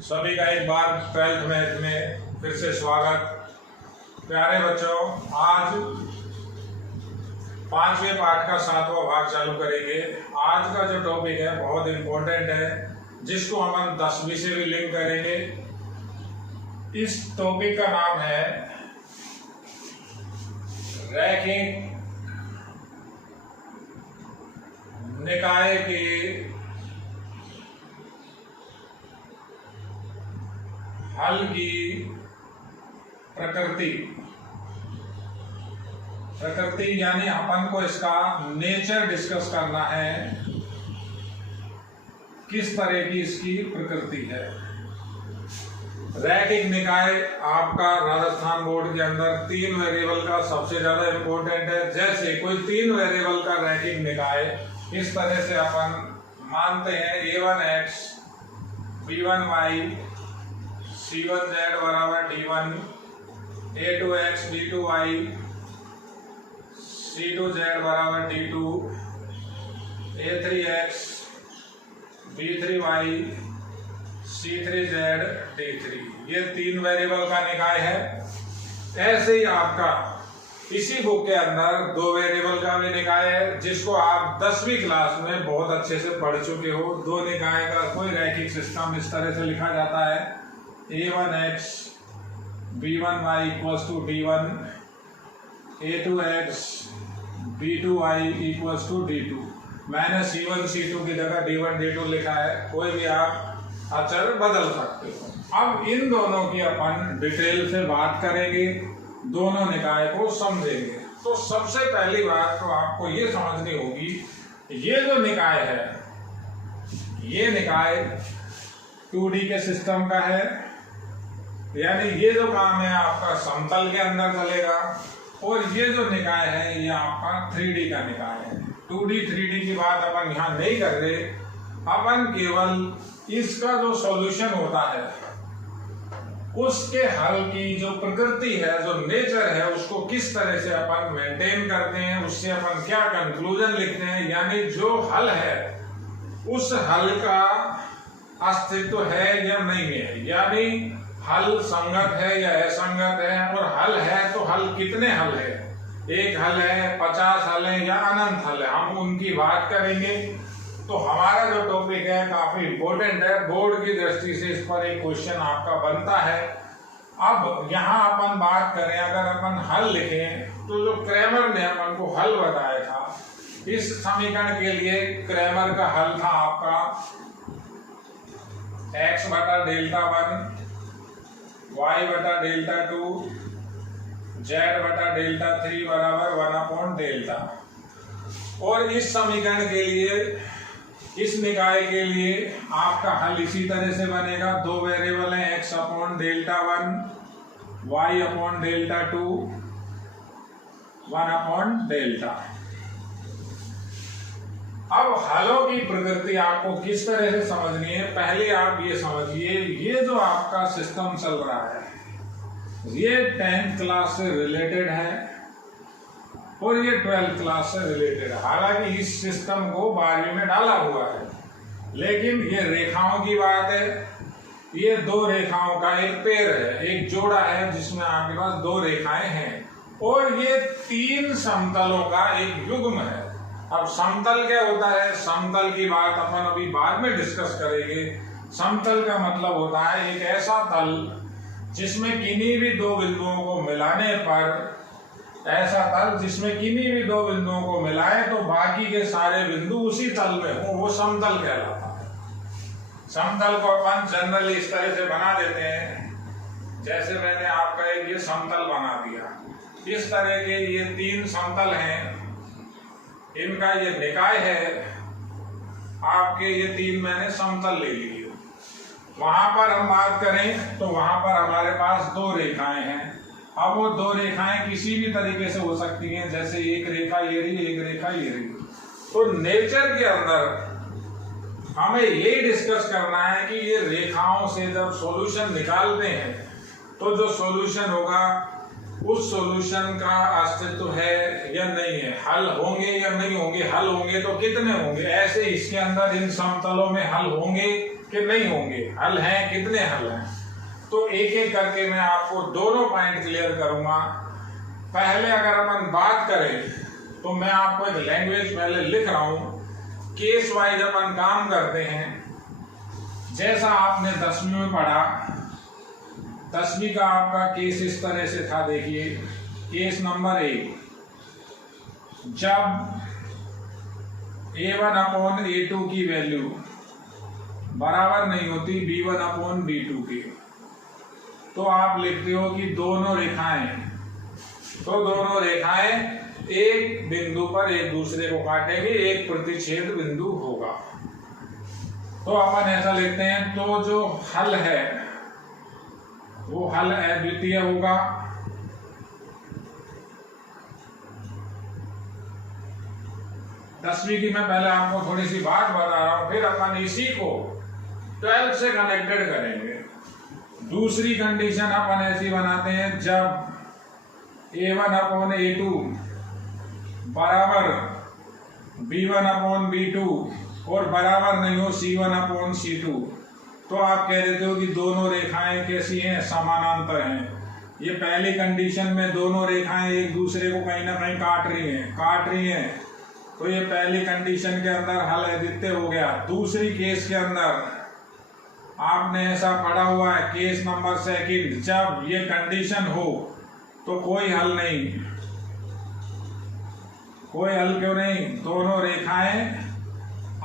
सभी का एक बार 12th मैथ में फिर से स्वागत। प्यारे बच्चों, आज 5वें पाठ का 7वां भाग चालू करेंगे। आज का जो टॉपिक है बहुत इम्पोर्टेंट है, जिसको हम 10वीं से भी लिंक करेंगे। इस टॉपिक का नाम है रैखिक निकाय की हल की प्रकृति यानी अपन को इसका नेचर डिस्कस करना है, किस तरह की इसकी प्रकृति है। रैखिक निकाय आपका राजस्थान बोर्ड के अंदर 3 वेरिएबल का सबसे ज्यादा इंपॉर्टेंट है। जैसे कोई 3 वेरिएबल का रैखिक निकाय इस तरह से अपन मानते हैं a1x b1y c1z बराबर d1, a2x b2y c2z बराबर d2, a3x b3y c3z d3। ये 3 वेरिएबल का निकाय है। ऐसे ही आपका इसी बुक के अंदर 2 वेरिएबल का भी निकाय है, जिसको आप 10वीं क्लास में बहुत अच्छे से पढ़ चुके हो। 2 निकाय का कोई रैखिक सिस्टम इस तरह से लिखा जाता है a1x b1y equals to d1, a2x b2y equals to d2। मैंने c1 c2 की जगह d1 d2 लिखा है, कोई भी आप अक्षर बदल सकते हो। अब इन दोनों की अपन डिटेल से बात करेंगे, दोनों निकाय को समझेंगे। तो सबसे पहली बात तो आपको ये समझनी होगी, ये जो निकाय है ये निकाय 2D के सिस्टम का है, यानी ये जो काम है आपका समतल के अंदर चलेगा। और ये जो निकाय है ये आपका 3D का निकाय है। 2D 3D की बात अपन यहाँ नहीं कर रहे, अपन केवल इसका जो सॉल्यूशन होता है उसके हल की जो प्रकृति है, जो नेचर है, उसको किस तरह से अपन मेंटेन करते हैं, उससे अपन क्या कंक्लूजन लिखते हैं, यानी जो हल है उस हल का अस्तित्व है या नहीं है, यानी हल संगत है या असंगत है, और हल है तो हल कितने हल है, 1 हल है, 50 हल है या अनंत हल है, हम उनकी बात करेंगे। तो हमारा जो टॉपिक है काफी इंपॉर्टेंट है, बोर्ड की दृष्टि से इस पर एक क्वेश्चन आपका बनता है। अब यहाँ अपन बात करें, अगर अपन हल लिखें तो जो क्रैमर ने अपन को हल बताया था इस समीकरण के लिए, क्रैमर का हल था आपका x बटा डेल्टा 1, y बटा डेल्टा 2, z बटा डेल्टा 3 बराबर 1 डेल्टा। और इस समीकरण के लिए, इस निकाय के लिए आपका हल इसी तरह से बनेगा। 2 वेरिएबल हैं, x upon delta 1, y upon delta 2, 1 upon delta. अब हलों की प्रकृति आपको किस तरह से समझनी है, पहले आप ये समझिए, ये जो आपका सिस्टम चल रहा है ये 10th क्लास से रिलेटेड है और ये 12th क्लास से रिलेटेड है। हालांकि इस सिस्टम को 12वीं में डाला हुआ है, लेकिन ये रेखाओं की बात है। ये 2 रेखाओं का एक पेयर है, एक जोड़ा है जिसमें आपके पास 2 रेखाएं हैं, और ये 3 समतलों का एक युग्म है। अब समतल क्या होता है, समतल की बात अपन अभी बाद में डिस्कस करेंगे। समतल का मतलब होता है एक ऐसा तल जिसमें किन्हीं भी 2 बिंदुओं को मिलाने पर, ऐसा तल जिसमें किन्हीं भी 2 बिंदुओं को मिलाए तो बाकी के सारे बिंदु उसी तल में हो, वो समतल कहलाता है। समतल को अपन जनरली इस तरह से बना देते हैं, जैसे मैंने आपका एक ये समतल बना दिया। इस तरह के ये 3 समतल हैं, इनका ये निकाय है आपके, ये 3 मैंने समतल ले लिए। वहां पर हम बात करें तो वहां पर हमारे पास 2 रेखाएं हैं। अब वो 2 रेखाएं किसी भी तरीके से हो सकती हैं, जैसे एक रेखा ये रही, एक रेखा ये रही। तो नेचर के अंदर हमें यही डिस्कस करना है कि ये रेखाओं से जब सॉल्यूशन निकालते हैं तो जो सॉल्यूशन होगा उस सॉल्यूशन का अस्तित्व है या नहीं है, हल होंगे या नहीं होंगे, हल होंगे तो कितने होंगे, ऐसे इसके अंदर इन समतलों में हल होंगे कि नहीं होंगे, हल हैं कितने हल हैं। तो एक एक करके मैं आपको दोनों पॉइंट क्लियर करूंगा। पहले अगर अपन बात करें तो मैं आपको एक लैंग्वेज पहले लिख रहा हूं, केस वाइज अपन काम करते हैं। जैसा आपने 10वीं में पढ़ा, 10वीं का आपका केस इस तरह से था, देखिए केस नंबर 1, जब A1/A2 की वैल्यू बराबर नहीं होती B1/B2 के, तो आप लिखते हो कि दोनों रेखाएं एक बिंदु पर एक दूसरे को काटेंगे, एक प्रतिच्छेद बिंदु होगा। तो अपन ऐसा लिखते हैं, तो जो हल है वो हल अद्वितीय होगा। दसवीं की मैं पहले आपको थोड़ी सी बात बता रहा हूं, फिर अपन इसी को 12 से कनेक्टेड करेंगे। दूसरी कंडीशन अपन ऐसी बनाते हैं, जब A1/A2 बराबर B1/B2 और बराबर नहीं हो C1/C2, तो आप कह देते हो कि दोनों रेखाएं कैसी हैं, समानांतर हैं। ये पहली कंडीशन में दोनों रेखाएं एक दूसरे को कहीं ना कहीं काट रही हैं, तो ये पहली कंडीशन के अंदर हल अद्वितीय हो गया। दूसरी केस के अंदर आपने ऐसा पढ़ा हुआ है, केस नंबर 2, जब ये कंडीशन हो तो कोई हल नहीं। कोई हल क्यों नहीं, दोनों रेखाएं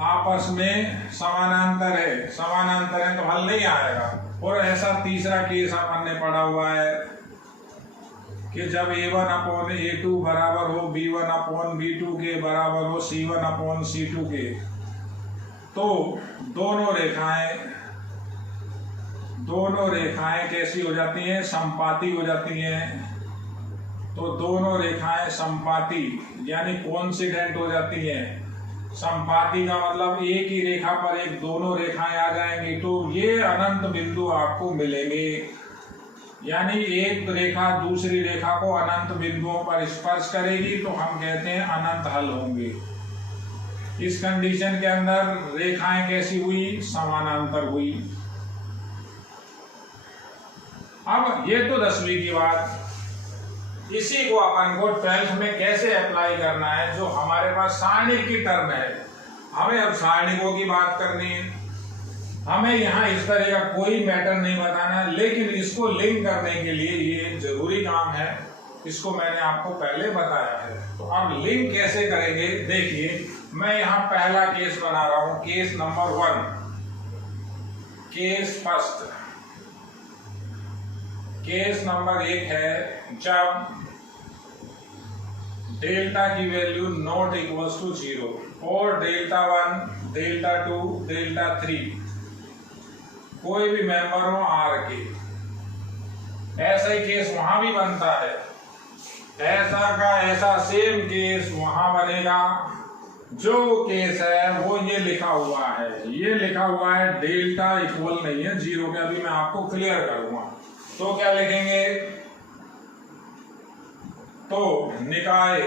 आपस में समानांतर है तो हल नहीं आएगा। और ऐसा तीसरा केस अपन ने पढ़ा हुआ है कि जब A1/A2 बराबर हो B1/B2 के बराबर हो C1/C2 के, तो दोनों रेखाएं कैसी हो जाती हैं, संपाती हो जाती हैं। तो दोनों रेखाएं संपाती यानी कोइंसिडेंट हो जाती हैं। संपाती का मतलब एक ही रेखा पर एक दोनों रेखाएं आ जाएंगी, तो ये अनंत बिंदु आपको मिलेंगे। यानी एक रेखा दूसरी रेखा को अनंत बिंदुओं पर स्पर्श करेगी, तो हम कहते हैं अनंत हल होंगे। इस कंडीशन के अंदर रेखाएं कैसी हुई, समानांतर हुई। अब ये तो 10वीं की बात, इसी को अपन को 12th में कैसे अप्लाई करना है। जो हमारे पास सारणिक की टर्म है, हमें अब सारणिकों की बात करनी है। हमें यहाँ इस तरह का कोई मैटर नहीं बताना, लेकिन इसको लिंक करने के लिए ये जरूरी काम है, इसको मैंने आपको पहले बताया है। तो अब लिंक कैसे करेंगे, देखिए मैं यहाँ पहला केस बना रहा हूं, case number 1, case first. Case number 1 है, जब डेल्टा की वैल्यू नॉट इक्वल्स टू 0 और डेल्टा 1, डेल्टा 2, डेल्टा 3 कोई भी मेंबर हो R के। ऐसा ही केस वहां भी बनता है, ऐसा का ऐसा सेम केस वहां बनेगा। जो केस है वो ये लिखा हुआ है, ये लिखा हुआ है डेल्टा इक्वल नहीं है 0 के। अभी मैं आपको क्लियर करूंगा। तो क्या लिखेंगे, तो निकाय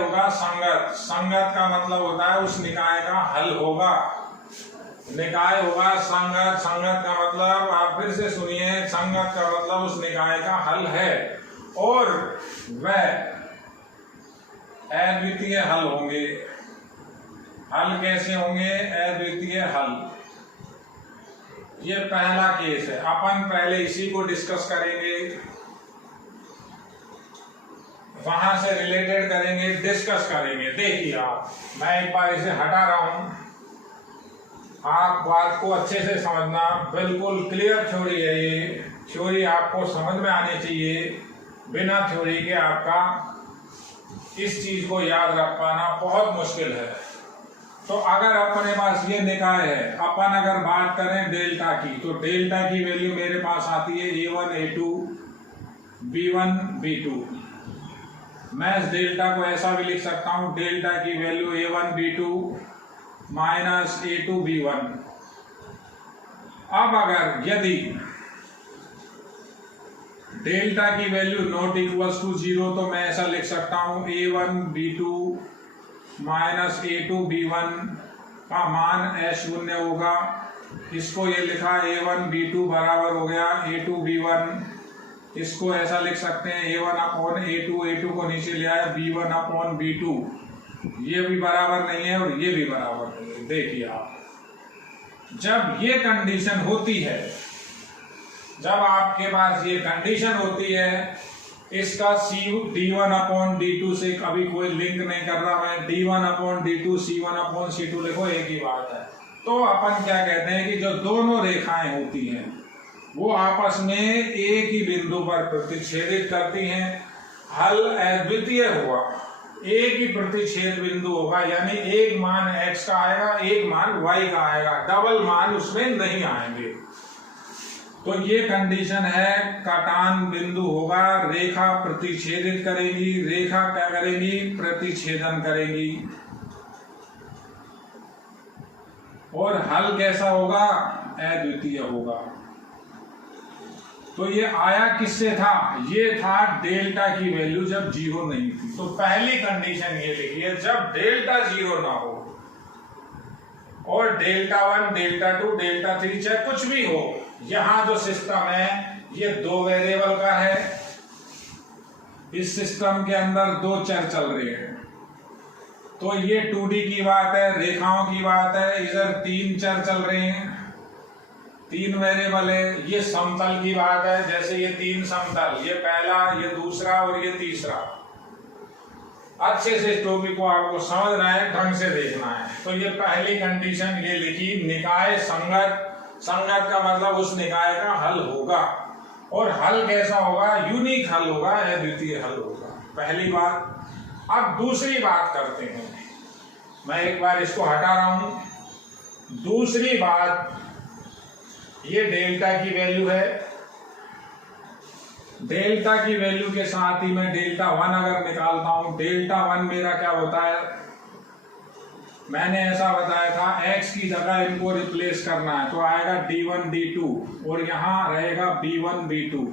होगा संगत। संगत का मतलब होता है उस निकाय का हल होगा। निकाय होगा संगत, संगत का मतलब आप फिर से सुनिए, संगत का मतलब उस निकाय का हल है और वह अद्वितीय हल होंगे। हल कैसे होंगे, अद्वितीय हल। ये पहला केस है, अपन पहले इसी को डिस्कस करेंगे, वहां से रिलेटेड करेंगे, डिस्कस करेंगे। देखिए आप, मैं एक बार इसे हटा रहा हूं, आप बात को अच्छे से समझना, बिल्कुल क्लियर थ्योरी है ये। थ्योरी आपको समझ में आनी चाहिए, बिना थ्योरी के आपका इस चीज को याद रख पाना बहुत मुश्किल है। तो अगर अपने पास ये निकाय है, अपन अगर बात करें डेल्टा की, तो डेल्टा की वैल्यू मेरे पास आती है A1/A2 B1/B2। मैं इस डेल्टा को ऐसा भी लिख सकता हूं, डेल्टा की वैल्यू A1/B2 माइनस A2/B1। अब अगर यदि डेल्टा की वैल्यू नॉट इक्वल्स टू 0, तो मैं ऐसा लिख सकता हूं a1 b2 minus a2 b1 का मान a0 होगा। इसको ये लिखा a1 b2 बराबर हो गया a2 b1। इसको ऐसा लिख सकते हैं a1 अपॉन a2, a2 को नीचे ले आया b1 अपॉन b2। ये भी बराबर नहीं है और ये भी बराबर नहीं है। देखिए आप, जब ये कंडीशन होती है, जब आपके पास ये कंडीशन होती है, इसका d1 अपॉन d2 से कभी कोई लिंक नहीं कर रहा मैं, d1 upon d2 c1 upon c2 लिखो, एक ही बात है। तो अपन क्या कहते हैं कि जो दोनों रेखाएं होती हैं वो आपस में एक ही बिंदु पर प्रतिच्छेदित करती हैं। हल अद्वितीय होगा, एक ही प्रतिच्छेद बिंदु होगा, यानी एक मान x का आएगा, एक मान y का आएगा, डबल मान उसमें नहीं आएंगे। तो ये कंडीशन है, कटान बिंदु होगा, रेखा प्रतिच्छेदित करेगी, रेखा क्या करेगी, प्रतिच्छेदन करेगी। और हल कैसा होगा, अद्वितीय होगा। तो ये आया किससे था, ये था डेल्टा की वैल्यू जब 0 नहीं थी। तो पहली कंडीशन ये लिखिए, जब डेल्टा 0 ना हो और डेल्टा 1, डेल्टा 2, डेल्टा 3 चाहे कुछ भी हो, यहां जो सिस्टम है ये 2 वेरिएबल का है। इस सिस्टम के अंदर 2 चर चल रहे हैं, तो ये 2D की बात है, रेखाओं की बात है। इधर 3 चर चल रहे हैं, 3 वेरिएबल है। ये समतल की बात है, जैसे ये 3 समतल, ये पहला, ये दूसरा और ये तीसरा। अच्छे से टॉपिक को आपको समझना है, ढंग से देखना है। तो ये पहली कंडीशन ये लिखी, निकाय संगत। संगत का मतलब उस निकाय का हल होगा, और हल कैसा होगा, यूनिक हल होगा, अद्वितीय हल होगा। पहली बात। अब दूसरी बात करते हैं, मैं एक बार इसको हटा रहा हूं। दूसरी बात, ये डेल्टा की वैल्यू है, डेल्टा की वैल्यू के साथ ही मैं डेल्टा 1 अगर निकालता हूं, डेल्टा 1 मेरा क्या होता है, मैंने ऐसा बताया था x की जगह इनको रिप्लेस करना है, तो आएगा d1 d2 और यहां रहेगा b1 b2,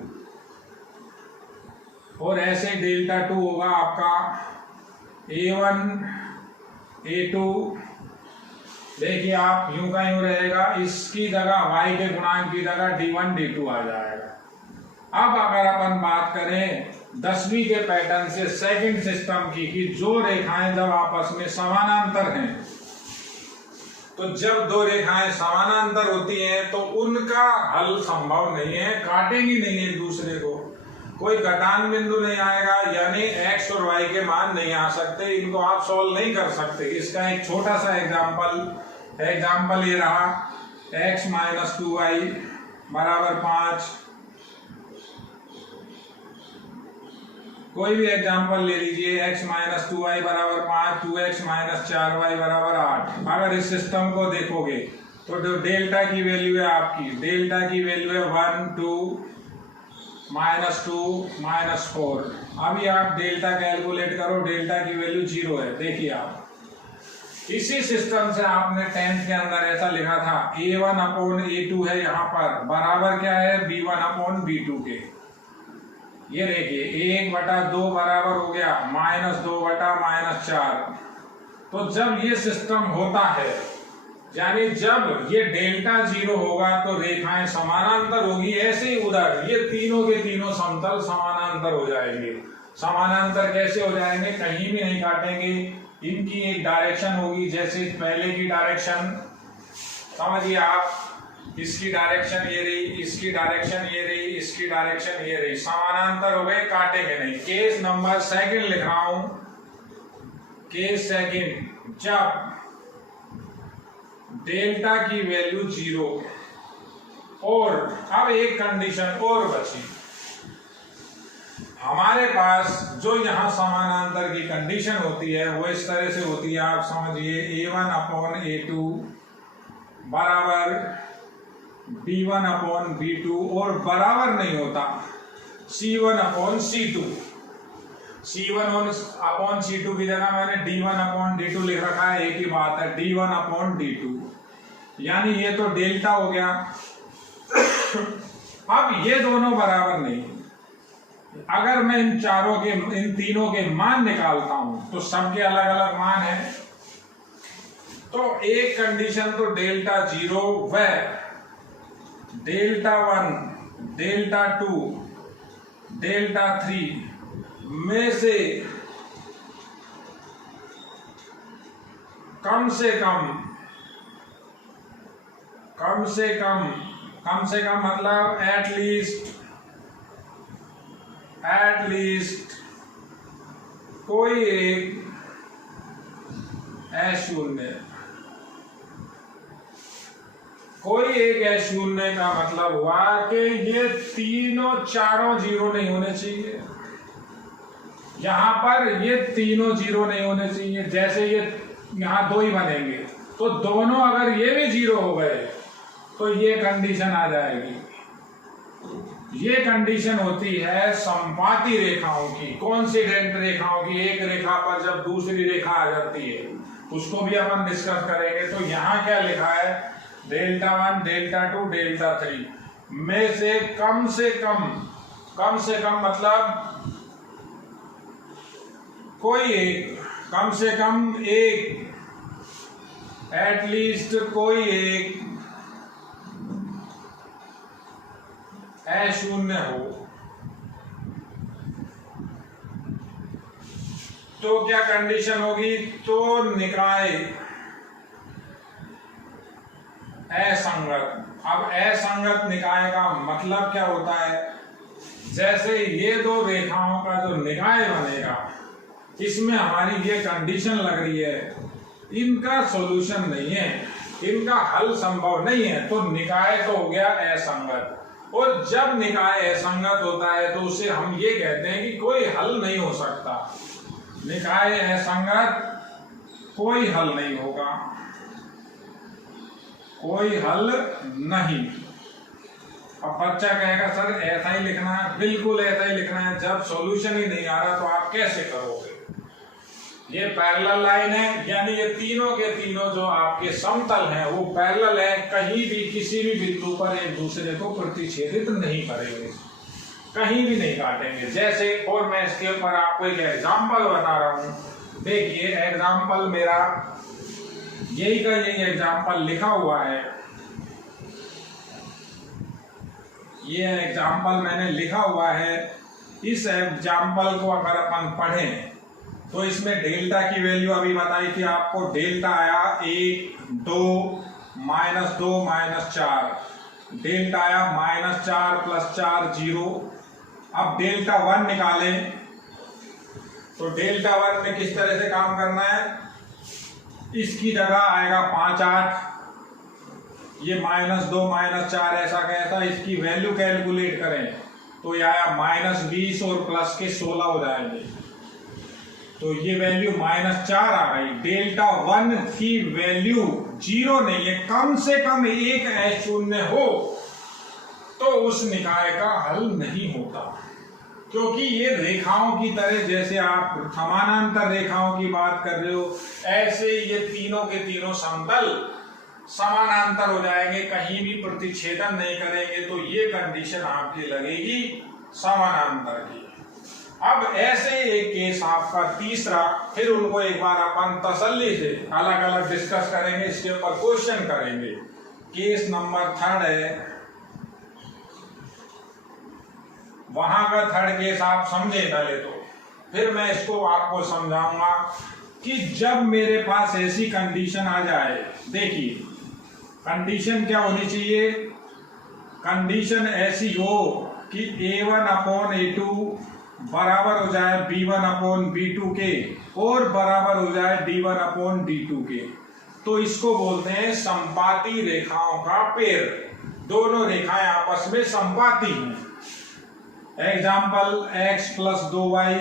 और ऐसे डेल्टा 2 होगा आपका a1 a2। देखिए आप, यूं का यूं रहेगा, इसकी जगह y के गुणांक की जगह d1 d2 आ जाएगा। अब अगर अपन बात करें 10वीं के पैटर्न से सेकंड सिस्टम की, कि जो रेखाएं जब आपस में समानांतर हैं, तो जब 2 रेखाएं समानांतर होती हैं तो उनका हल संभव नहीं है, काटेंगी नहीं एक दूसरे को, कोई कटान बिंदु नहीं आएगा, यानी x और y के मान नहीं आ सकते, इनको आप सॉल्व नहीं कर सकते। इसका एक छोटा सा एग्जाम्पल ये रहा, x माइनस 2y बराबर 5। कोई भी एग्जाम्पल ले लीजिए, x माइनस 2y बराबर 5, 2x माइनस 4y बराबर 8। अगर इस सिस्टम को देखोगे तो जो डेल्टा की वैल्यू है आपकी, डेल्टा की वैल्यू है 1 2 माइनस 2 माइनस 4। अभी आप डेल्टा कैलकुलेट करो, डेल्टा की वैल्यू 0 है। देखिए आप, इसी सिस्टम से आपने 10th के अंदर ऐसा लिखा था, a1 अपॉन a2 है, यहाँ पर बराबर क्या है, b1 अपॉन b2 के। ये देखिए 1/2 बराबर हो गया -2/-4। तो जब ये सिस्टम होता है, यानी जब ये डेल्टा 0 होगा तो रेखाएं समानांतर होगी। ऐसे ही उधर ये तीनों के तीनों समतल समानांतर हो जाएंगे। समानांतर कैसे हो जाएंगे, कहीं भी नहीं काटेंगे, इनकी एक डायरेक्शन होगी, जैसे पहले की डायरेक्शन समझिए आप, इसकी डायरेक्शन ये रही, इसकी डायरेक्शन ये रही, इसकी डायरेक्शन ये रही, समानांतर हो गए, काटेंगे नहीं। केस नंबर सेकंड लिख रहा हूं, केस सेकंड, जब डेल्टा की वैल्यू 0, और अब एक कंडीशन और बची हमारे पास, जो यहां समानांतर की कंडीशन होती है वो इस तरह से होती है, आप समझिए a1 अपॉन a2 बराबर b1 अपॉन b2, और बराबर नहीं होता c1 upon c2। c1 upon c2 की जगह मैंने d1 अपॉन d2 लिख रखा है, एक ही बात है, d1 अपॉन d2, यानी ये तो डेल्टा हो गया। अब ये दोनों बराबर नहीं, अगर मैं इन तीनों के मान निकालता हूं तो सबके अलग अलग मान हैं। तो एक कंडीशन तो डेल्टा 0 व डेल्टा 1, डेल्टा 2, डेल्टा 3 में से कम से कम मतलब एट लीस्ट कोई एक अशून्य का मतलब हुआ कि ये तीनों चारों जीरो नहीं होने चाहिए। यहां पर ये तीनों जीरो नहीं होने चाहिए। जैसे ये यहां दो ही बनेंगे तो दोनों अगर ये भी जीरो हो गए तो ये कंडीशन आ जाएगी। ये कंडीशन होती है संपाती रेखाओं की, कोइंसिडेंट रेखाओं की। एक रेखा पर जब दूसरी रेखा आ जाती है उसको भी अपन डिस्कस करेंगे। तो यहां क्या लिखा है, डेल्टा 1, डेल्टा 2, डेल्टा 3 में से कम से कम मतलब कोई एक, कम से कम एक, एटलीस्ट कोई एक अशून्य हो। तो क्या कंडीशन होगी, तो निकाय असंगत। अब असंगत निकाय का मतलब क्या होता है, जैसे ये दो रेखाओं का जो निकाय बनेगा इसमें हमारी ये कंडीशन लग रही है, इनका सॉल्यूशन नहीं है, इनका हल संभव नहीं है, तो निकाय तो हो गया असंगत। और जब निकाय असंगत होता है तो उसे हम ये कहते हैं कि कोई हल नहीं हो सकता। निकाय असंगत, कोई हल नहीं होगा, कोई हल नहीं। अब बच्चा कहेगा सर ऐसा ही लिखना है, बिल्कुल ऐसा ही लिखना है। जब सॉल्यूशन ही नहीं आ रहा तो आप कैसे करोगे। ये पैरेलल लाइन है, यानी ये तीनों के तीनों जो आपके समतल हैं वो पैरेलल है, कहीं भी किसी भी बिंदु पर एक दूसरे को प्रतिच्छेदित नहीं करेंगे, कहीं भी नहीं काटेंगे। जैसे, और मैं इसके ऊपर आपको एक एग्जाम्पल बता रहा हूं। देखिए एग्जाम्पल मेरा यही का यही एग्जाम्पल लिखा हुआ है। ये एग्जाम्पल मैंने लिखा हुआ है। इस एग्जाम्पल को अगर अपन पढ़ें तो इसमें डेल्टा की वैल्यू अभी बताई थी आपको। डेल्टा आया 1, 2, -2, -4। डेल्टा आया -4 + 4 0। अब डेल्टा 1 निकालें तो डेल्टा 1 में किस तरह से काम करना है, इसकी जगह आएगा 5, 8, ये -2 -4 ऐसा कैसा, इसकी वैल्यू कैलकुलेट करें तो ये आया -20 और प्लस के 16 हो जाएंगे। तो ये वैल्यू -4 आ गई। डेल्टा 1 की वैल्यू 0 नहीं है, कम से कम एक अशून्य हो तो उस निकाय का हल नहीं होता, क्योंकि ये रेखाओं की तरह, जैसे आप समानांतर रेखाओं की बात कर रहे हो, ऐसे ये तीनों के तीनों समतल समानांतर हो जाएंगे, कहीं भी प्रतिच्छेदन नहीं करेंगे। तो ये कंडीशन आपकी लगेगी समानांतर की। अब ऐसे एक केस आपका तीसरा, फिर उनको एक बार अपन तसल्ली से अलग अलग डिस्कस करेंगे, इसके ऊपर क्वेश्चन करेंगे। केस नंबर 3 है, वहां का थर्ड केस आप समझे पहले तो, फिर मैं इसको आपको समझाऊंगा कि जब मेरे पास ऐसी कंडीशन आ जाए। देखिए कंडीशन क्या होनी चाहिए, कंडीशन ऐसी हो कि A1/A2 बराबर हो जाए B1/B2 के और बराबर हो जाए D1/D2 के। तो इसको बोलते हैं संपाती रेखाओं का पेड़। दोनों रेखाएं आपस में संपाती हैं। एग्जाम्पल x + 2y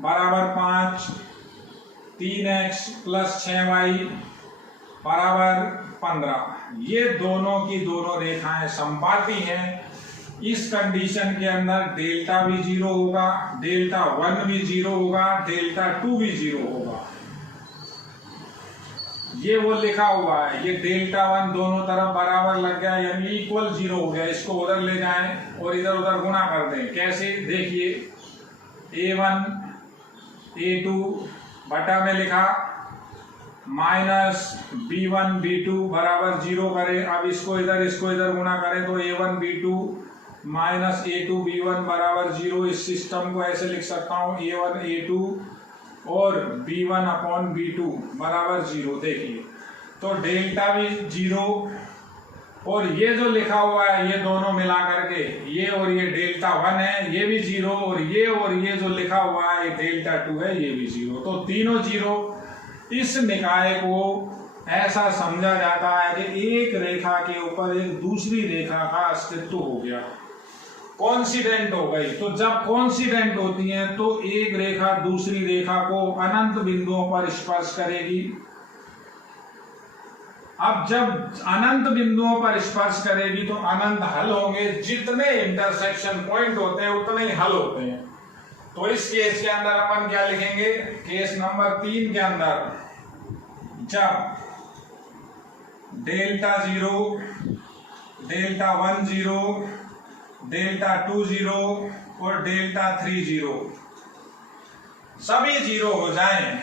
बराबर 5, 3x + 6y बराबर 15। ये दोनों की दोनों रेखाएं संपाती हैं। इस कंडीशन के अंदर डेल्टा भी 0 होगा, डेल्टा 1 भी 0 होगा, डेल्टा 2 भी 0 होगा। ये वो लिखा हुआ है, ये डेल्टा 1 दोनों तरफ बराबर लग गया यानी इक्वल 0 हो गया। इसको उधर ले जाएं और इधर उधर गुना कर दें। कैसे? देखिए A1 A2 बटा में लिखा माइनस B1 B2 बराबर 0 करें। अब इसको इधर गुना करें तो A1 B2 minus A2 B1 बराबर 0। इस सिस्टम को ऐसे लिख सकता हूँ A1 A2 और B1 अपॉन B2 बराबर 0। देखिए तो डेल्टा भी 0 और ये जो लिखा हुआ है ये दोनों मिला करके ये और ये डेल्टा 1 है, ये भी 0 और ये जो लिखा हुआ है ये डेल्टा 2 है, ये भी 0। तो तीनों 0। इस निकाय को ऐसा समझा जाता है कि एक रेखा के ऊपर एक दूसरी रेखा का अस्तित्व हो गया, कोइंसिडेंट हो गई। तो जब कोइंसिडेंट होती हैं तो एक रेखा दूसरी रेखा को अनंत बिंदुओं पर स्पर्श करेगी। अब जब अनंत बिंदुओं पर स्पर्श करेगी तो अनंत हल होंगे। जितने इंटरसेक्शन पॉइंट होते हैं उतने ही हल होते हैं। तो इस केस के अंदर अपन क्या लिखेंगे? केस नंबर 3 के अंदर जब डेल्टा 0, डेल्टा 1 0, डेल्टा 2 0 और डेल्टा 3 0 सभी 0 हो जाएं,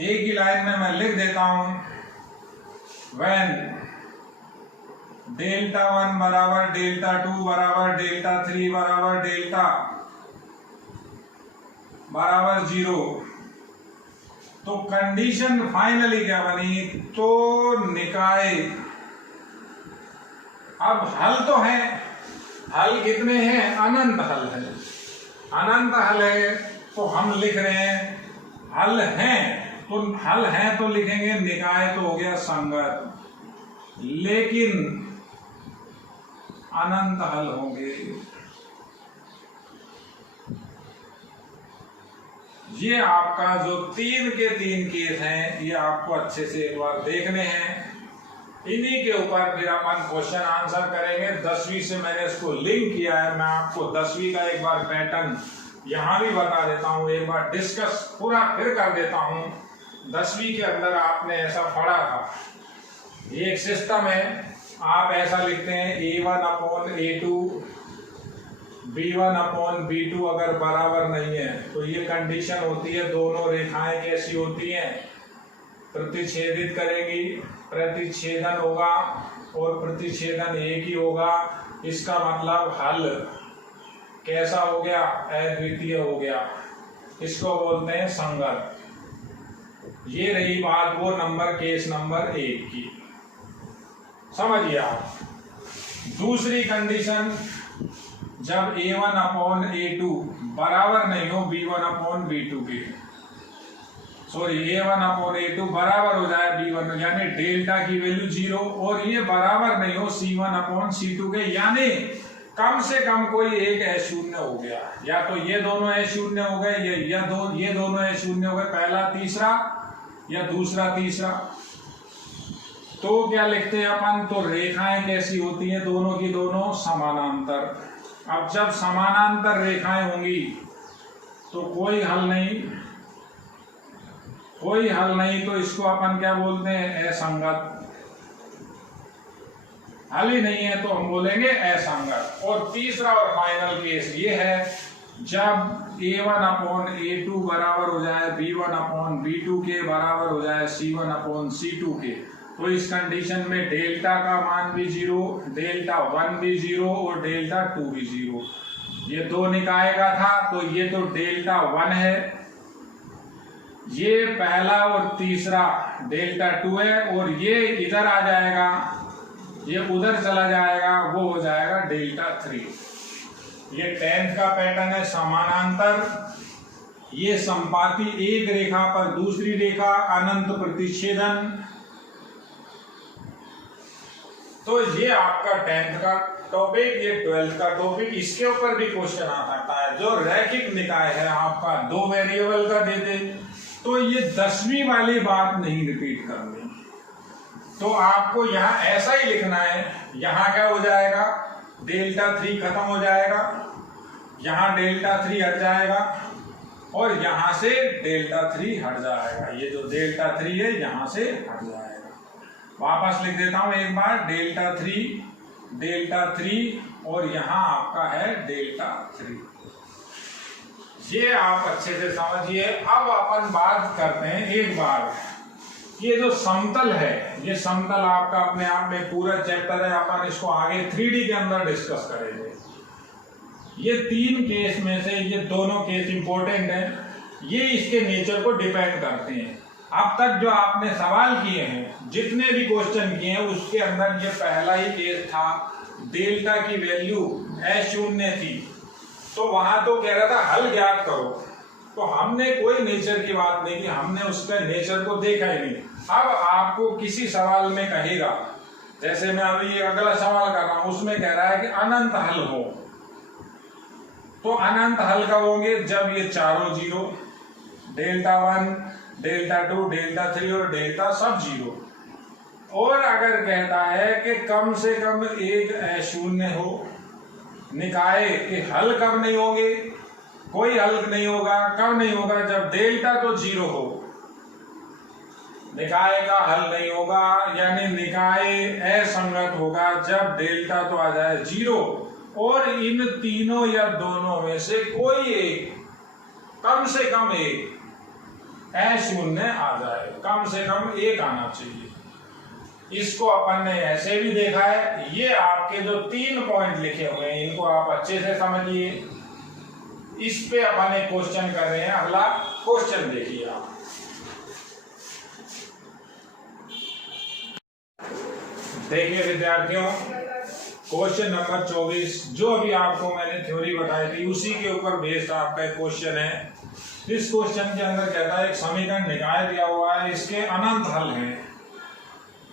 एक ही लाइन में मैं लिख देता हूं when डेल्टा 1 बराबर डेल्टा 2 बराबर डेल्टा 3 बराबर डेल्टा बराबर 0। तो कंडीशन फाइनली क्या बनी? तो निकाय अब हल तो है, हल कितने हैं? अनंत हल है। अनंत हल है तो हम लिख रहे हैं हल हैं। तो हल है तो लिखेंगे निकाय तो हो गया संगत, लेकिन अनंत हल होंगे। ये आपका जो 3 के 3 केस हैं ये आपको अच्छे से एक बार देखने हैं। इन्हीं के ऊपर फिर अपन क्वेश्चन आंसर करेंगे। 10वीं से मैंने इसको लिंक किया है। मैं आपको 10वीं का एक बार पैटर्न यहां भी बता देता हूं, एक बार डिस्कस पूरा फिर कर देता हूं। 10वीं के अंदर आपने ऐसा पढ़ा था, एक सिस्टम है, आप ऐसा लिखते हैं A1 upon A2 B1 upon B2 अगर बराबर नहीं है तो ये कंडीशन होती है। दोनों रेखाएं कैसी होती हैं? प्रतिच्छेदित करेंगी, प्रतिच्छेदन होगा और प्रतिच्छेदन एक ही होगा। इसका मतलब हल कैसा हो गया? अद्वितीय हो गया। इसको बोलते हैं संगत। ये रही बात वो नंबर केस नंबर 1 की, समझिए आप। दूसरी कंडीशन जब A1 अपॉन A2 बराबर नहीं हो B1 अपॉन B2 के, सॉरी A1 अपॉन A2 बराबर हो जाए B1 यानी डेल्टा की वैल्यू 0 और ये बराबर नहीं हो C1 अपॉन C2 के, यानी कम से कम कोई एक अशून्य हो गया। या तो ये दोनों अशून्य हो गए ये दोनों अशून्य हो गए, पहला तीसरा या दूसरा तीसरा। तो क्या लिखते हैं अपन? तो रेखाएं कैसी होती हैं? दोनों की दोनों समानांतर। अब जब समानांतर रेखाएं होंगी तो कोई हल नहीं, तो इसको अपन क्या बोलते हैं? असंगत। हल ही नहीं है तो हम बोलेंगे असंगत। और तीसरा और फाइनल केस ये है जब A1 अपॉन A2 बराबर हो जाए B1 अपॉन B2 के, बराबर हो जाए C1 अपॉन C2 के। तो इस कंडीशन में डेल्टा का मान भी 0, डेल्टा 1 भी 0 और डेल्टा 2 भी 0। ये 2 निकाय का था तो ये तो डेल्टा 1 है, ये पहला और तीसरा डेल्टा 2 है और ये इधर आ जाएगा, ये उधर चला जाएगा, वो हो जाएगा डेल्टा 3। ये 10th का पैटर्न है समानांतर। ये संपाती, एक रेखा पर दूसरी रेखा, अनंत प्रतिच्छेदन। तो ये आपका 10th का टॉपिक, ये 12th का टॉपिक। इसके ऊपर भी क्वेश्चन आ सकता है। जो रैखिक निकाय है आपका 2 वेरिएबल का दे दे तो ये 10वीं वाली बात नहीं रिपीट करनी। तो आपको यहाँ ऐसा ही लिखना है। यहाँ क्या हो जाएगा? डेल्टा 3 खत्म हो जाएगा, यहाँ डेल्टा 3 हट जाएगा और यहां से डेल्टा 3 हट जाएगा। ये जो डेल्टा 3 है यहां से हट जाएगा। वापस लिख देता हूं एक बार, डेल्टा 3 और यहां आपका है डेल्टा 3। ये आप अच्छे से समझिए। अब अपन बात करते हैं एक बार, ये जो समतल है, ये समतल आपका अपने आप में पूरा चैप्टर है, अपन इसको आगे 3D के अंदर डिस्कस करेंगे। ये 3 केस में से ये दोनों केस इंपॉर्टेंट हैं, ये इसके नेचर को डिपेंड करते हैं। अब तक जो आपने सवाल किए हैं, जितने भी क्वेश्चन किए हैं, उसके अंदर ये पहला ही केस था, डेल्टा की वैल्यू अशून्य थी, तो वहां तो कह रहा था हल ज्ञात करो, तो हमने कोई नेचर की बात नहीं की, हमने उसका नेचर को देखा ही नहीं। अब आपको किसी सवाल में कहेगा, जैसे मैं अभी ये अगला सवाल कर रहा हूं, उसमें कह रहा है कि अनंत हल हो, तो अनंत हल कब होंगे? जब ये चारों जीरो, डेल्टा 1, डेल्टा 2, डेल्टा 3 और डेल्टा सब जीरो। और अगर कहता है कि कम से कम एक अशून्य हो, निकाय के हल कब नहीं होंगे? कोई हल नहीं होगा। कब नहीं होगा? जब डेल्टा तो जीरो हो, निकाय का हल नहीं होगा, यानी निकाय असंगत होगा जब डेल्टा तो आ जाए जीरो और इन तीनों या दोनों में से कोई एक, कम से कम एक अशून्य आ जाए, कम से कम एक आना चाहिए। इसको अपन ने ऐसे भी देखा है। ये आपके जो 3 पॉइंट लिखे हुए हैं, इनको आप अच्छे से समझिए। इस पे अपन एक क्वेश्चन कर रहे हैं। अगला क्वेश्चन देखिए आप, देखिए विद्यार्थियों, क्वेश्चन नंबर 24, जो अभी आपको मैंने थ्योरी बताई थी उसी के ऊपर बेस्ड आपका एक क्वेश्चन है। इस क्वेश्चन के अंदर कहता है एक समीकरण निकाय दिया हुआ है, इसके अनंत हल हैं,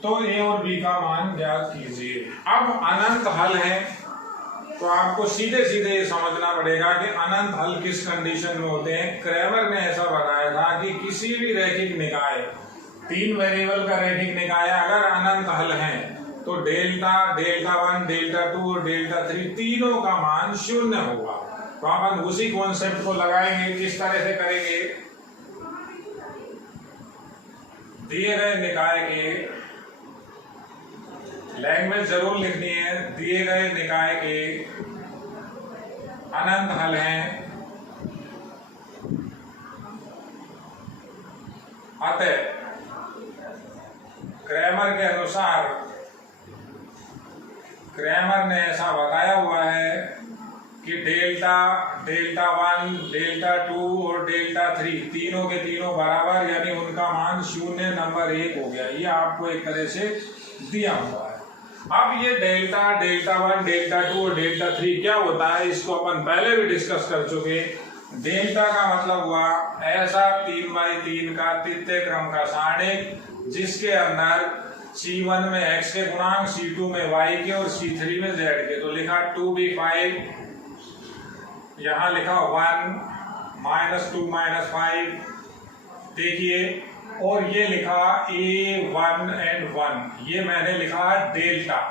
तो ए और बी का मान ज्ञात कीजिए। अब अनंत हल है तो आपको सीधे सीधे ये समझना पड़ेगा कि अनंत हल किस कंडीशन में होते हैं। क्रैमर ने ऐसा बताया था कि किसी भी रैखिक निकाय, 3 वेरिएबल का रैखिक निकाय अगर अनंत हल है तो डेल्टा 1, डेल्टा 2 और डेल्टा 3 तीनों का मान 0 होगा। तो अपन उसी कॉन्सेप्ट को लगाएंगे। किस तरह से करेंगे? दिए गए निकाय के, लैंग्वेज जरूर लिखनी है, दिए गए निकाय के अनंत हल हैं, अतः क्रैमर के अनुसार, क्रैमर ने ऐसा बताया हुआ है कि डेल्टा 1, डेल्टा 2 और डेल्टा 3 तीनों के तीनों बराबर, यानी उनका मान 0 नंबर 1 हो गया। ये आपको एक तरह से दिया हुआ है। अब ये डेल्टा 1, डेल्टा 2 और डेल्टा 3 क्या होता है, इसको अपन पहले भी डिस्कस कर चुके। डेल्टा का मतलब हुआ ऐसा 3/3 का तृतीय क्रम का सारणिक जिसके अंदर C1 में x के गुणांक, C2 में y के और C3 में z के। तो लिखा 2b5, यहां लिखा 1 -2 -5, देखिए, और ये लिखा A1 and 1, ये मैंने लिखा डेल्टा।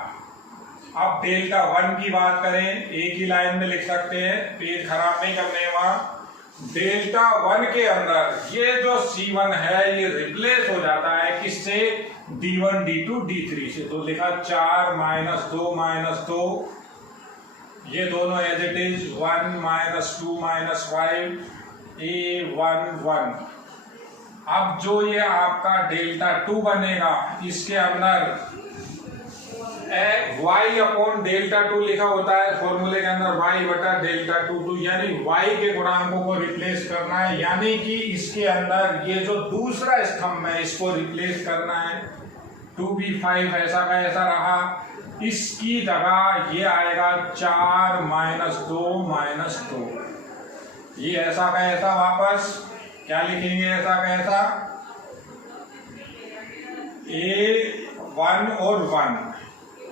अब डेल्टा 1 की बात करें, एक ही लाइन में लिख सकते हैं, पेज खराब नहीं करने वहां। डेल्टा 1 के अंदर ये जो C1 है ये रिप्लेस हो जाता है किससे? D1, D2, D3 से। तो लिखा 4 -2 -2, ये दोनों एज इट इज 1 -2 -5, A1 1। अब जो ये आपका डेल्टा 2 बनेगा, इसके अंदर y अपॉन डेल्टा 2 लिखा होता है फॉर्मूले के अंदर, y बटा डेल्टा 2, यानी y के गुणांकों को रिप्लेस करना है, यानी कि इसके अंदर ये जो दूसरा स्तंभ है इसको रिप्लेस करना है। 2b5 ऐसा का ऐसा रहा, इसकी जगह ये आएगा 4 -2 -2, ये ऐसा का ऐसा वापस क्या लिखेंगे? ऐसा का ऐसा A1 और 1,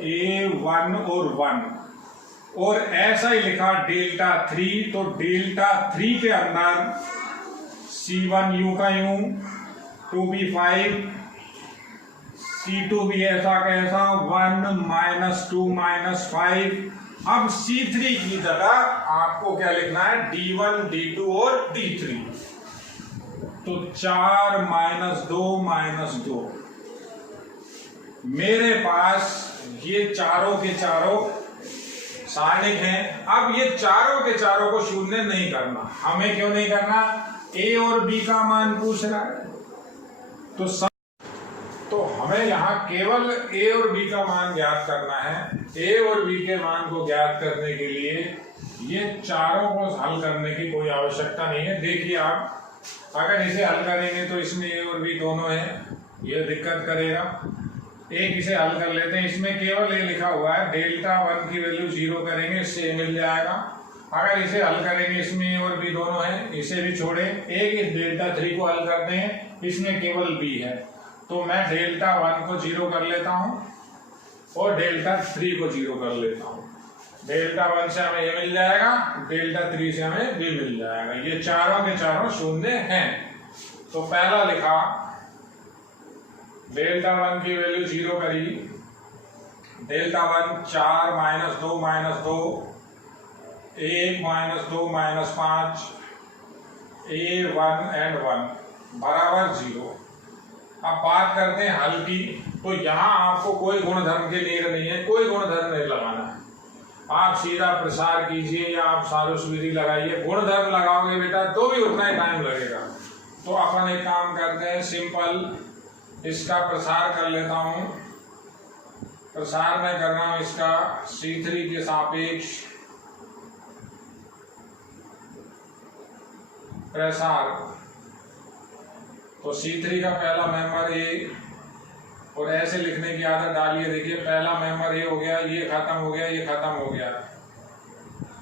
A1 और 1, और ऐसा ही लिखा डेल्टा 3। तो डेल्टा 3 के अंदर C1 यूं का यूं, 2b5, C2 भी ऐसा का ऐसा 1 -2 -5। अब C3 की जगह आपको क्या लिखना है? D1, D2 और D3। तो 4 - 2 - 2, मेरे पास ये चारों के चारों सारणिक हैं। अब ये चारों के चारों को शून्य नहीं करना। हमें क्यों नहीं करना? ए और बी का मान पूछ रहा है, तो हमें यहाँ केवल ए और बी का मान ज्ञात करना है। ए और बी के मान को ज्ञात करने के लिए ये चारों को हल करने की कोई आवश्यकता नहीं है। देखिए आप अगर इसे हल करेंगे तो इसमें ए और बी दोनों हैं, ये दिक्कत करेगा। एक इसे हल कर लेते हैं, इसमें केवल ए लिखा हुआ है, डेल्टा 1 की वैल्यू 0 करेंगे, इससे ए मिल जाएगा। अगर इसे हल करेंगे, इसमें ए और बी दोनों हैं, इसे भी छोड़े, एक इस डेल्टा 3 को हल करते हैं, इसमें केवल बी है, तो मैं डेल्टा 1 को 0 कर लेता हूं और डेल्टा 3 को 0 कर लेता हूं। डेल्टा 1 से हमें ये मिल जाएगा, डेल्टा 3 से हमें बी मिल जाएगा। ये चारों के चारों शून्य हैं। तो पहला लिखा, डेल्टा 1 की वैल्यू 0 करी, डेल्टा 1 4 - 2 - 2, 1 - 2 - 5, A1 and 1 बराबर 0। अब बात करते हैं हल की। तो यहाँ आपको कोई गुणधर्म की नीड नहीं है, कोई गुणधर्म नहीं लगाना है। आप सीधा प्रसार कीजिए या आप सारोस विधि लगाइए। गुणधर्म लगाओगे बेटा तो भी उतना ही टाइम लगेगा। तो अपन एक काम करते हैं, सिंपल इसका प्रसार कर लेता हूं। प्रसार मैं कर रहा हूं इसका C3 के सापेक्ष प्रसार। तो C3 का पहला मेंबर ए, और ऐसे लिखने की आदत डालिए। देखिए पहला मेंबर ए हो गया, ये खत्म हो गया, ये खत्म हो गया,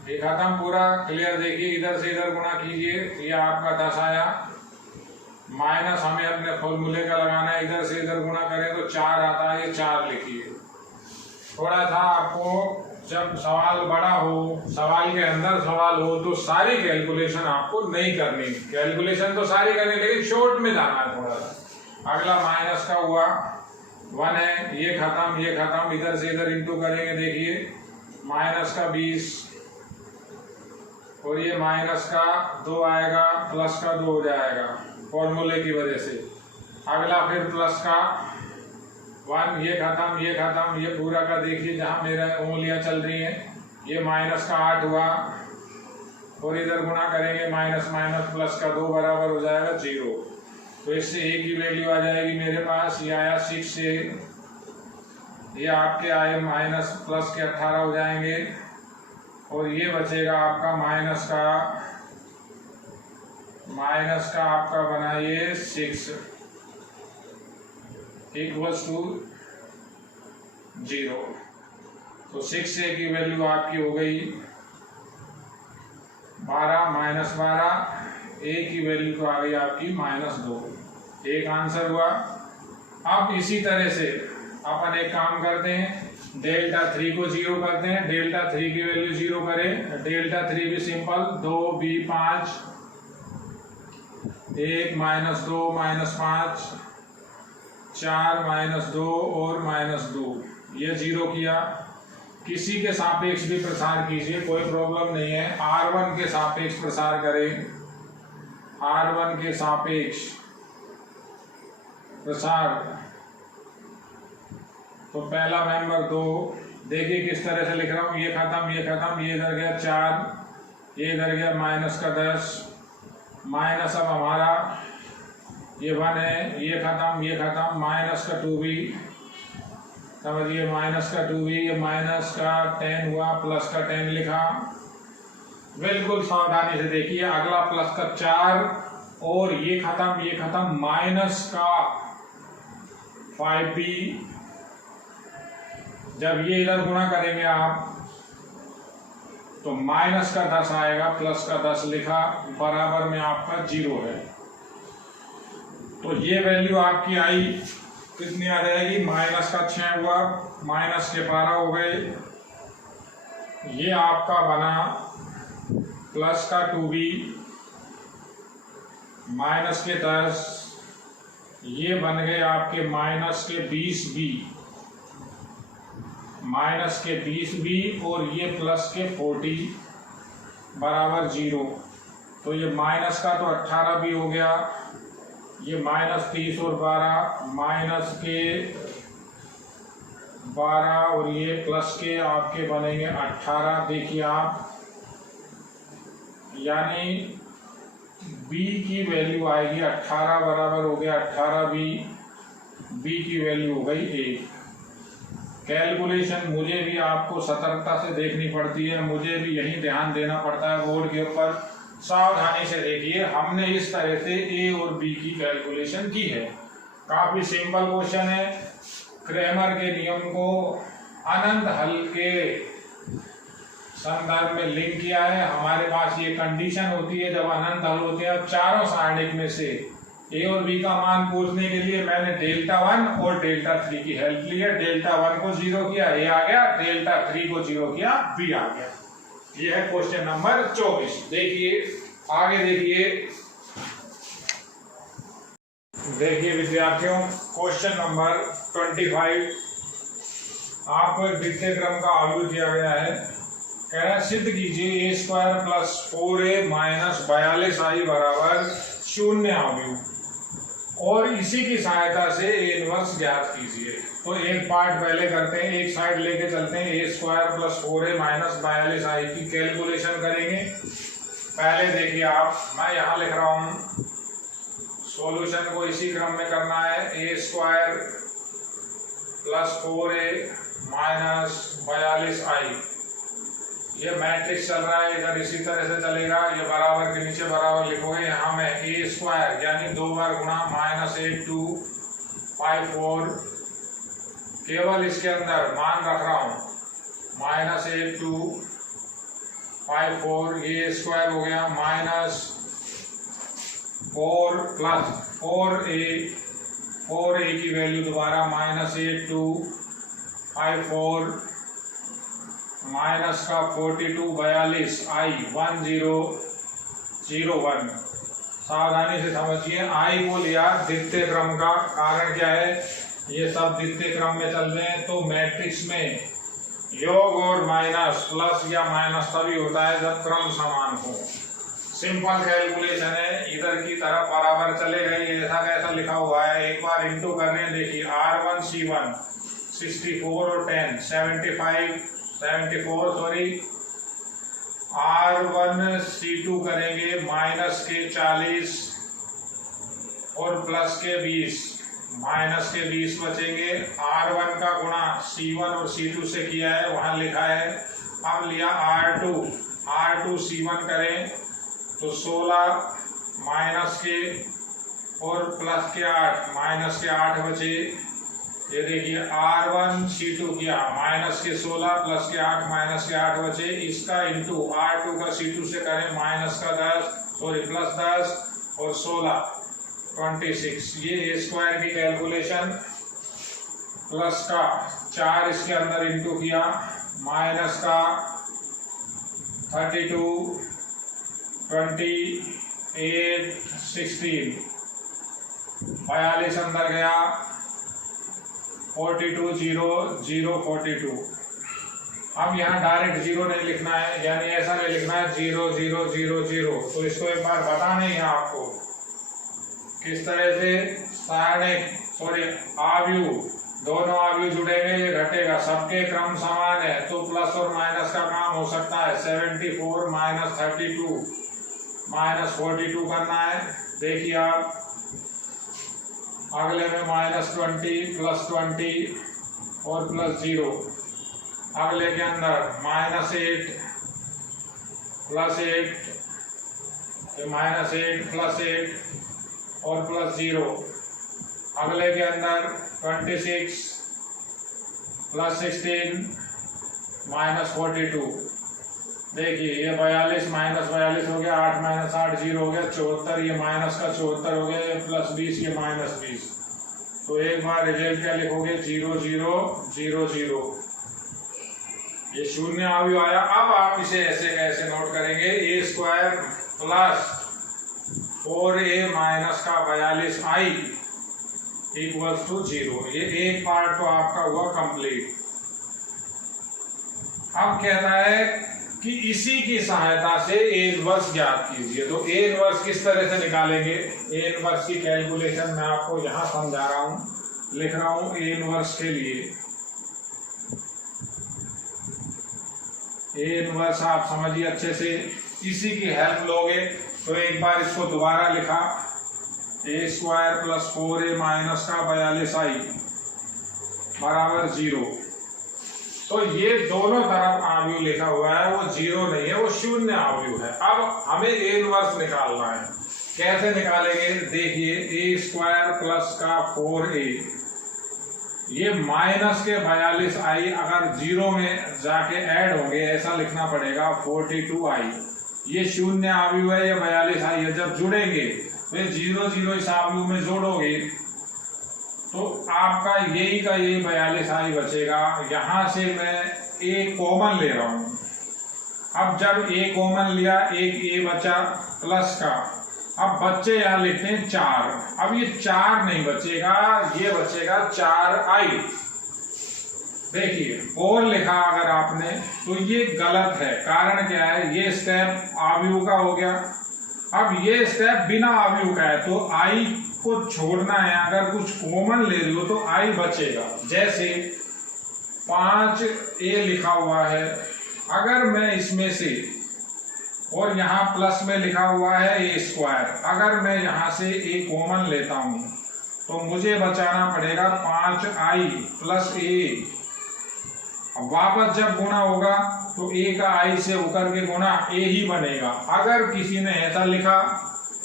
ये खत्म पूरा क्लियर। देखिए इधर से इधर गुणा कीजिए, ये आपका 10 आया, माइनस हमें अपने फॉर्मूले का लगाना है, इधर से इधर गुणा करें तो 4 आता है, ये 4 लिखिए। थोड़ा सा आपको जब सवाल बड़ा हो, सवाल के अंदर सवाल हो, तो सारी कैलकुलेशन आपको नहीं करनी। कैलकुलेशन तो सारी करनी, लेकिन शॉर्ट में जाना है थोड़ा सा। अगला माइनस का हुआ 1 है, ये खत्म, ये खत्म, इधर से इधर इंटू करेंगे। देखिए माइनस का 20 और ये माइनस का 2 आएगा, प्लस का 2 हो जाएगा फॉर्मूले की वजह से। अगला फिर प्लस का 1, ये खत्म, ये खत्म, ये पूरा का देखिए जहां मेरा उंगलियां चल रही हैं, ये माइनस का 8 हुआ, और इधर गुणा करेंगे, माइनस माइनस प्लस का 2 बराबर हो जाएगा 0। तो इससे ए की वैल्यू आ जाएगी मेरे पास, ये आया 6 से, ये आपके आए माइनस प्लस के 18 हो जाएंगे, और ये बचेगा आपका माइनस का आपका बना ये 6 इक्वल्स टू 0। तो 6 से की वैल्यू आपकी हो गई 12 - 12, ए की वैल्यू तो आ गई आपकी -2। एक आंसर हुआ। अब इसी तरह से अपन एक काम करते हैं, डेल्टा 3 को 0 करते हैं। डेल्टा 3 की वैल्यू 0 करें, डेल्टा 3 भी सिंपल, 2b 5, 1 - 2 - 5, 4 - 2 और -2, ये 0 किया। किसी के सापेक्ष भी प्रसार कीजिए, कोई प्रॉब्लम नहीं है। R1 के सापेक्ष प्रसार करें, R1 के सापेक्ष प्रसार। तो पहला मेंबर 2, देखिए किस तरह से लिख रहा हूं, ये खत्म, ये खत्म, ये इधर गया 4, ये इधर गया माइनस का 10, माइनस अब हमारा ये 1 है, ये खत्म, ये खत्म, माइनस का 2b, समझिए माइनस का 2b, ये माइनस का 10 हुआ, प्लस का 10 लिखा। बिल्कुल सावधानी से देखिए, अगला प्लस का 4, और ये खत्म, माइनस का 5b। जब ये इधर गुणा करेंगे आप तो माइनस का 10 आएगा, प्लस का 10 लिखा, बराबर में आपका 0 है। तो ये वैल्यू आपकी आई, कितनी आ जाएगी, माइनस का 6 हुआ, माइनस के 12 हो गए, ये आपका बना प्लस का 2b, माइनस के 10, ये बन गए आपके माइनस के 20b, माइनस के 20b, और ये प्लस के 40 बराबर 0। तो ये माइनस का तो 18 भी हो गया, ये -30 और 12 माइनस के 12 और ये प्लस के आपके बनेंगे 18। देखिए आप, यानी b की वैल्यू आएगी 18 बराबर हो गया 18b, b की वैल्यू हो गई 1। कैलकुलेशन मुझे भी आपको सतर्कता से देखनी पड़ती है, मुझे भी यही ध्यान देना पड़ता है बोर्ड के ऊपर। सावधानी से देखिए, हमने इस तरह से a और b की कैलकुलेशन की है। काफी सिंपल क्वेश्चन है। क्रैमर के नियम को अनंत हल के संदर्भ में लिंक किया है। हमारे पास ये कंडीशन होती है जब अनंत हल होते हैं। अब चारों सारणिक में से a और b का मान पूछने के लिए मैंने डेल्टा 1 और डेल्टा 3 की हेल्प ली है। डेल्टा 1 को 0 किया, a आ गया। डेल्टा 3 को 0 किया, b आ गया। ये है क्वेश्चन नंबर 24। देखिए आगे, देखिए विद्यार्थियों, क्वेश्चन नंबर 25 आपको एक द्वितीय क्रम का अवयव दिया गया है। कह रहा है सिद्ध कीजिए a² + 4a - 42i बराबर 0 अवयव और इसी की सहायता से a इनवर्स ज्ञात कीजिए। तो एक पार्ट पहले करते हैं, एक साइड लेके चलते हैं। a² + 4a - 42i की कैलकुलेशन करेंगे। पहले देखिए आप, मैं यहाँ लिख रहा हूँ, सॉल्यूशन को इसी क्रम में करना है। a² + 4a - 42i, ये मैट्रिक्स चल रहा है, इधर इसी तरह से चलेगा। ये बराबर के नीचे बराबर लिखोगे। यहाँ में a² यानी 2 बार गुणा -8 2 5 4, केवल इसके अंदर मान रख रहा हूँ -8 2 5 4, ये स्क्वायर हो गया -4 + 4a की वैल्यू दोबारा -8 2 5 4 माइनस का 42 42 i 1 0 0 1। सावधानी से समझिए, i को लिया द्वितीय क्रम का। कारण क्या है, ये सब द्वितीय क्रम में चल रहे हैं। तो मैट्रिक्स में योग और माइनस, प्लस या माइनस तभी होता है जब क्रम समान हो। सिंपल कैलकुलेशन है, इधर की तरफ बराबर चलेगा। ये ऐसा कैसा लिखा हुआ है, एक बार इंटू कर रहे हैं। देखिए R1 C1 64 और 10 74 सॉरी, R1 C2 करेंगे माइनस के 40 और प्लस के 20, माइनस के 20 बचेंगे। R1 का गुणा C1 और C2 से किया है, वहाँ लिखा है। अब लिया R2 C1 करें तो 16 माइनस के और प्लस के 8, माइनस के 8 बचे। ये देखिए R1 C2 किया, माइनस के 16 प्लस के 8 माइनस के 8 बचे। इसका इंटू R2 का C2 से करें, माइनस का 10 सॉरी प्लस 10 और 16 26। ये a² की कैलकुलेशन। प्लस का 4 इसके अंदर इंटू किया, माइनस का 32 28 16 42 अंदर गया, 42 0 0 42। अब यहाँ डायरेक्ट 0 नहीं लिखना है, यानी ऐसा नहीं लिखना है 0 0 0 0। तो इसको एक बार बताना ही है आपको किस तरह से अवयव, दोनों अवयव जुड़ेंगे, ये घटेगा। सबके क्रम समान है तो प्लस और माइनस का काम हो सकता है। 74 - 32 - 42 करना है। देखिए आप, अगले में -20 + 20 और +0। अगले के अंदर -8 + 8, -8 + 8 और +0। अगले के अंदर 26 + 16 -42। देखिए ये 42 - 42 हो गया, 8 - 8 0 हो गया, 74। ये माइनस का 74 हो गया, प्लस 20, ये -20। तो एक बार रिजल्ट क्या लिखोगे, 0 0 0 0। ये 0 अवयव आया। अब आप इसे ऐसे कैसे नोट करेंगे, a² + 4a - का 42i = 0। ये एक पार्ट तो आपका हुआ कंप्लीट। अब कहता है कि इसी की सहायता से ए इनवर्स ज्ञात कीजिए। तो ए इनवर्स किस तरह से निकालेंगे? ए इनवर्स की कैलकुलेशन मैं आपको यहां समझा रहा हूं, लिख रहा हूं। ए इनवर्स के लिए ए इनवर्स आप समझिए अच्छे से, इसी की हेल्प लोगे तो एक बार इसको दोबारा लिखा, ए स्क्वायर प्लस 4a माइनस का 42i बराबर 0। तो ये दोनों तरफ आव्यूह लिखा हुआ है, वो 0 नहीं है, वो शून्य आव्यूह है। अब हमें ए इनवर्स निकालना है। कैसे निकालेंगे? देखिए, ए स्क्वायर प्लस का 4a, ये माइनस के 42i अगर 0 में जाके ऐड होंगे, ऐसा लिखना पड़ेगा 42i। ये शून्य आव्यूह है, ये 42i है। जब जुड़ेंगे वे 0 0 इस आव्यूह में जोड़ोगे तो आपका यही का यही 42i बचेगा। यहां से मैं a कॉमन ले रहा हूं। अब जब a कॉमन लिया, एक a बचा प्लस का, अब बच्चे यहां लिखते हैं 4। अब ये 4 नहीं बचेगा, ये बचेगा 4i। देखिए, और लिखा अगर आपने तो ये गलत है। कारण क्या है? ये स्टेप आव्यूह का हो गया, अब ये स्टेप बिना आव्यूह का है, तो i को छोड़ना है। अगर कुछ कॉमन ले रही हो तो i बचेगा। जैसे 5a लिखा हुआ है, अगर मैं इसमें से, और यहाँ प्लस में लिखा हुआ है a स्क्वायर, अगर मैं यहाँ से a कॉमन लेता हूँ तो मुझे बचाना पड़ेगा 5i प्लस a। वापस जब गुणा होगा तो a का i से होकर के गुणा a ही बनेगा। अगर किसी ने ऐसा लिखा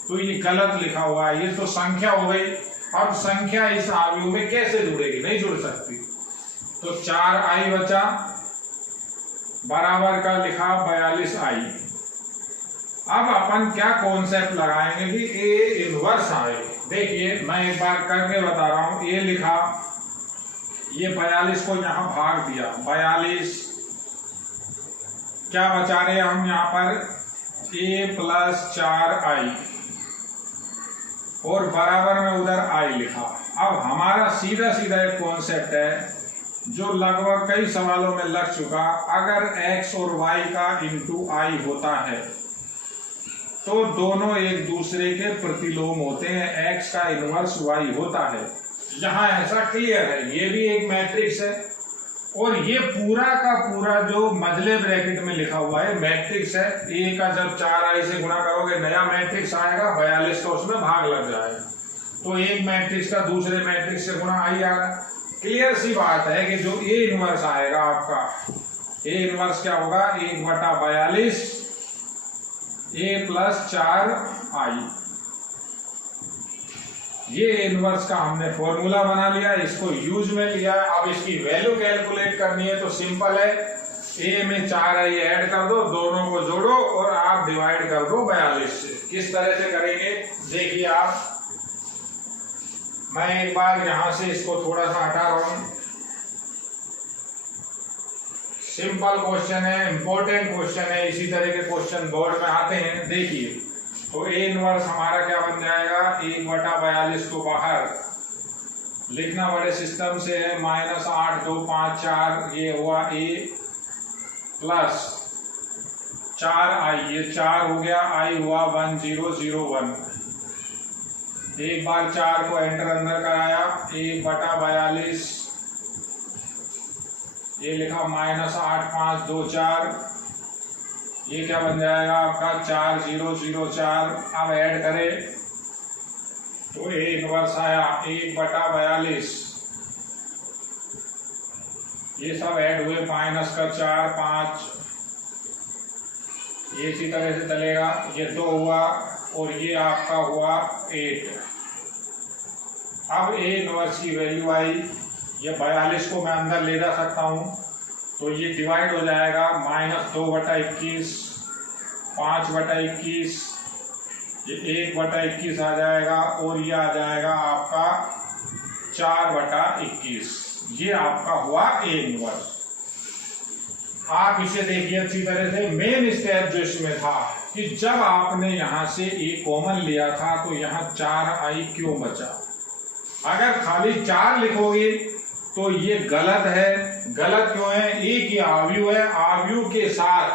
तो ये गलत लिखा हुआ है, ये तो संख्या हो गई। अब संख्या इस आव्यूह में कैसे जुड़ेगी? नहीं जुड़ सकती। तो 4i बचा, बराबर का लिखा 42i। अब अपन क्या कॉन्सेप्ट लगाएंगे कि ए इनवर्स आए। देखिए, मैं एक बार करके बता रहा हूं। ए लिखा, ये 42 को यहां भाग दिया, 42 क्या बचा रहे हम यहाँ पर? a प्लस 4i, और बराबर में उधर i लिखा। अब हमारा सीधा सीधा एक कॉन्सेप्ट है जो लगभग कई सवालों में लग चुका। अगर x और y का इंटू i होता है तो दोनों एक दूसरे के प्रतिलोम होते हैं, x का इनवर्स y होता है। यहाँ ऐसा क्लियर है। ये भी एक मैट्रिक्स है, और ये पूरा का पूरा जो मझले ब्रैकेट में लिखा हुआ है मैट्रिक्स है। a का जब 4i से गुणा करोगे नया मैट्रिक्स आएगा, 42 का उसमें भाग लग जाएगा, तो एक मैट्रिक्स का दूसरे मैट्रिक्स से गुणा i आ रहा है। क्लियर सी बात है कि जो a इनवर्स आएगा आपका, a इनवर्स क्या होगा? 1/42 a प्लस 4i। ये इनवर्स का हमने फॉर्मूला बना लिया, इसको यूज में लिया। अब इसकी वैल्यू कैलकुलेट करनी है तो सिंपल है, a में 4i ऐड कर दो, दोनों को जोड़ो और आप डिवाइड कर दो 42 से। किस तरह से करेंगे देखिए आप। मैं एक बार यहां से इसको थोड़ा सा हटा रहा हूं। सिंपल क्वेश्चन है, इंपॉर्टेंट क्वेश्चन है, इसी तरह के क्वेश्चन बोर्ड में आते हैं। देखिए, तो ए इनवर्स हमारा क्या बन जाएगा? 1/42 को बाहर लिखना बड़े सिस्टम से है, -8 2 5 4, ये हुआ a प्लस 4i, ये 4 हो गया, i हुआ 1001। एक बार 4 को एंटर अंदर कराया, 1/42, ये लिखा -8 5 2 4, ये क्या बन जाएगा आपका 4004। अब ऐड करें तो ए इनवर्स आया 1/42, ये सब ऐड हुए, माइनस का 4 5, ये इसी तरह से चलेगा। ये 2 हुआ और ये आपका हुआ 8। अब ए इनवर्स की वैल्यू आई, ये 42 को मैं अंदर ले जा सकता हूँ, तो ये डिवाइड हो जाएगा, -2/21, 5/21, ये 1/21 आ जाएगा, और ये आ जाएगा आपका 4/21। ये आपका हुआ ए इनवर्स। आप इसे देखिए अच्छी तरह से। मेन स्टेप जो इसमें था कि जब आपने यहां से ए कॉमन लिया था तो यहाँ 4i क्यों बचा? अगर खाली 4 लिखोगे तो ये गलत है। गलत क्यों है? ए की आव्यूह है, आव्यूह के साथ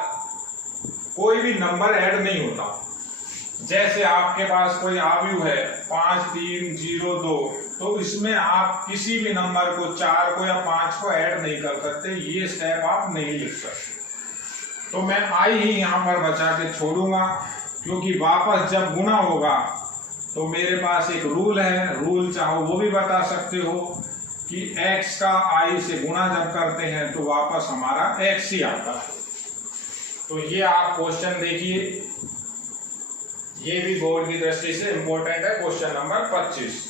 कोई भी नंबर ऐड नहीं होता। जैसे आपके पास कोई आव्यूह है 5, 3, 0, 2, तो इसमें आप किसी भी नंबर को 4 को या 5 को ऐड नहीं कर सकते, ये स्टेप आप नहीं लिख सकते। तो मैं आई ही यहाँ पर बचा के छोड़ूंगा, क्योंकि वापस जब गुणा होगा तो मेरे पास एक रूल है, रूल चाहो वो भी बता सकते हो कि x का i से गुणा जब करते हैं तो वापस हमारा x ही आता है। तो ये आप क्वेश्चन देखिए, ये भी बोर्ड की दृष्टि से इंपॉर्टेंट है, क्वेश्चन नंबर 25।